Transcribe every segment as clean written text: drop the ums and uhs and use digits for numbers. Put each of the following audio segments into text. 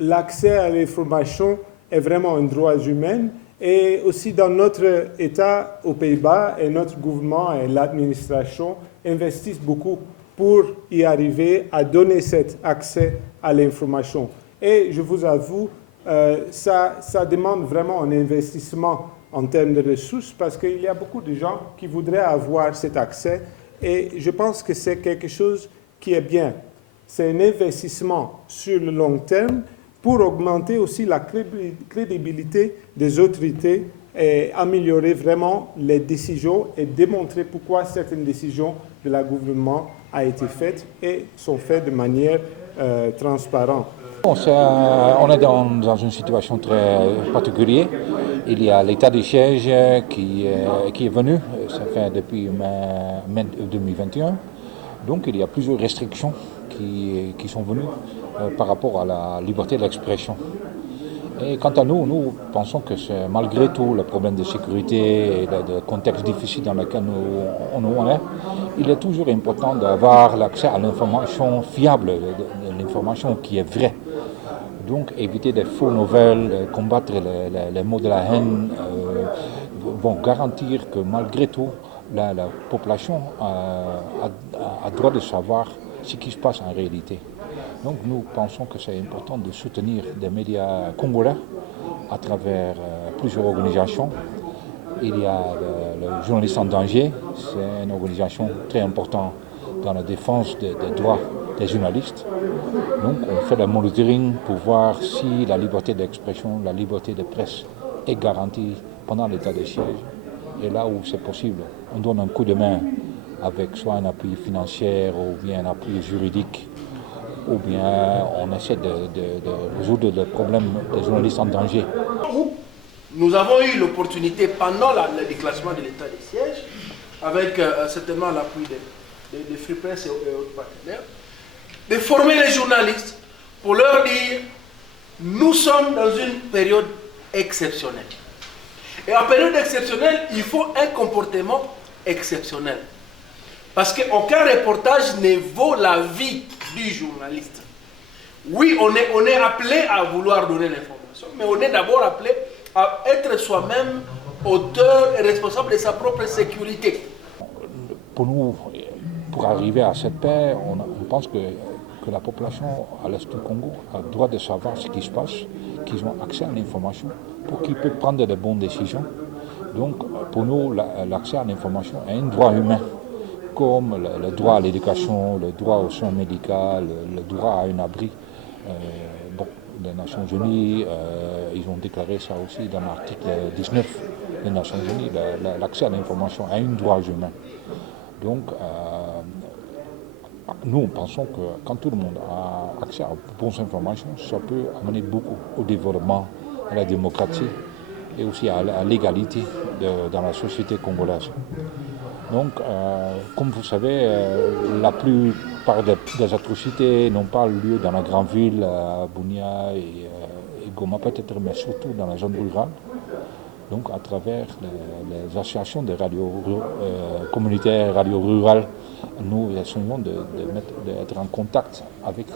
l'accès à l'information est vraiment un droit humain. Et aussi dans notre État aux Pays-Bas, et notre gouvernement et l'administration investissent beaucoup pour y arriver à donner cet accès à l'information. Et je vous avoue, ça demande vraiment un investissement en termes de ressources parce qu'il y a beaucoup de gens qui voudraient avoir cet accès et je pense que c'est quelque chose qui est bien. C'est un investissement sur le long terme pour augmenter aussi la crédibilité des autorités et améliorer vraiment les décisions et démontrer pourquoi certaines décisions de la gouvernement ont été faites et sont faites de manière transparente. On est dans une situation très particulière. Il y a l'état de siège qui est venu, ça fait depuis mai 2021. Donc il y a plusieurs restrictions qui sont venues par rapport à la liberté d'expression. Et quant à nous, nous pensons que c'est malgré tout le problème de sécurité et le contexte difficile dans lequel on est, il est toujours important d'avoir l'accès à l'information fiable, de l'information qui est vraie. Donc éviter des fausses nouvelles, combattre les mots de la haine, vont garantir que malgré tout, la population a droit de savoir ce qui se passe en réalité. Donc nous pensons que c'est important de soutenir des médias congolais à travers plusieurs organisations. Il y a le Journaliste en danger, c'est une organisation très importante dans la défense des droits des journalistes. Donc on fait le monitoring pour voir si la liberté d'expression, la liberté de presse est garantie pendant l'état de siège. Et là où c'est possible, on donne un coup de main avec soit un appui financier ou bien un appui juridique, ou bien on essaie de résoudre le problème des journalistes en danger. Nous avons eu l'opportunité pendant le déclenchement de l'état de siège, avec certainement l'appui des Free Press et autres partenaires, de former les journalistes pour leur dire nous sommes dans une période exceptionnelle. Et en période exceptionnelle, il faut un comportement exceptionnel. Parce qu'aucun reportage ne vaut la vie du journaliste. Oui, on est appelé à vouloir donner l'information, mais on est d'abord appelé à être soi-même auteur et responsable de sa propre sécurité. Pour nous, pour arriver à cette paix, on pense que la population à l'est du Congo a le droit de savoir ce qui se passe, qu'ils ont accès à l'information pour qu'ils puissent prendre de bonnes décisions. Donc pour nous, l'accès à l'information est un droit humain, comme le droit à l'éducation, le droit aux soins médicaux, le droit à un abri. Les Nations Unies, ils ont déclaré ça aussi dans l'article 19 des Nations Unies, l'accès à l'information est un droit humain. Donc, nous pensons que quand tout le monde a accès à bonnes informations, ça peut amener beaucoup au développement, à la démocratie et aussi à l'égalité dans la société congolaise. Donc, comme vous savez, la plupart des atrocités n'ont pas lieu dans la grande ville, Bunia et Goma peut-être, mais surtout dans la zone rurale. Donc, à travers les associations de radios communautaires, radios rurales, nous essayons d'être en contact avec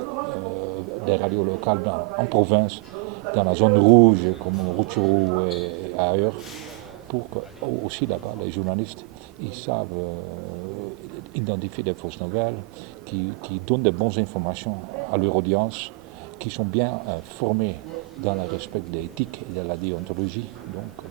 des radios locales en province, dans la zone rouge, comme Rutshuru et ailleurs, pour que aussi là-bas, les journalistes, ils savent identifier des fausses nouvelles, qui donnent de bonnes informations à leur audience, qui sont bien formés dans le respect de l'éthique et de la déontologie. Donc,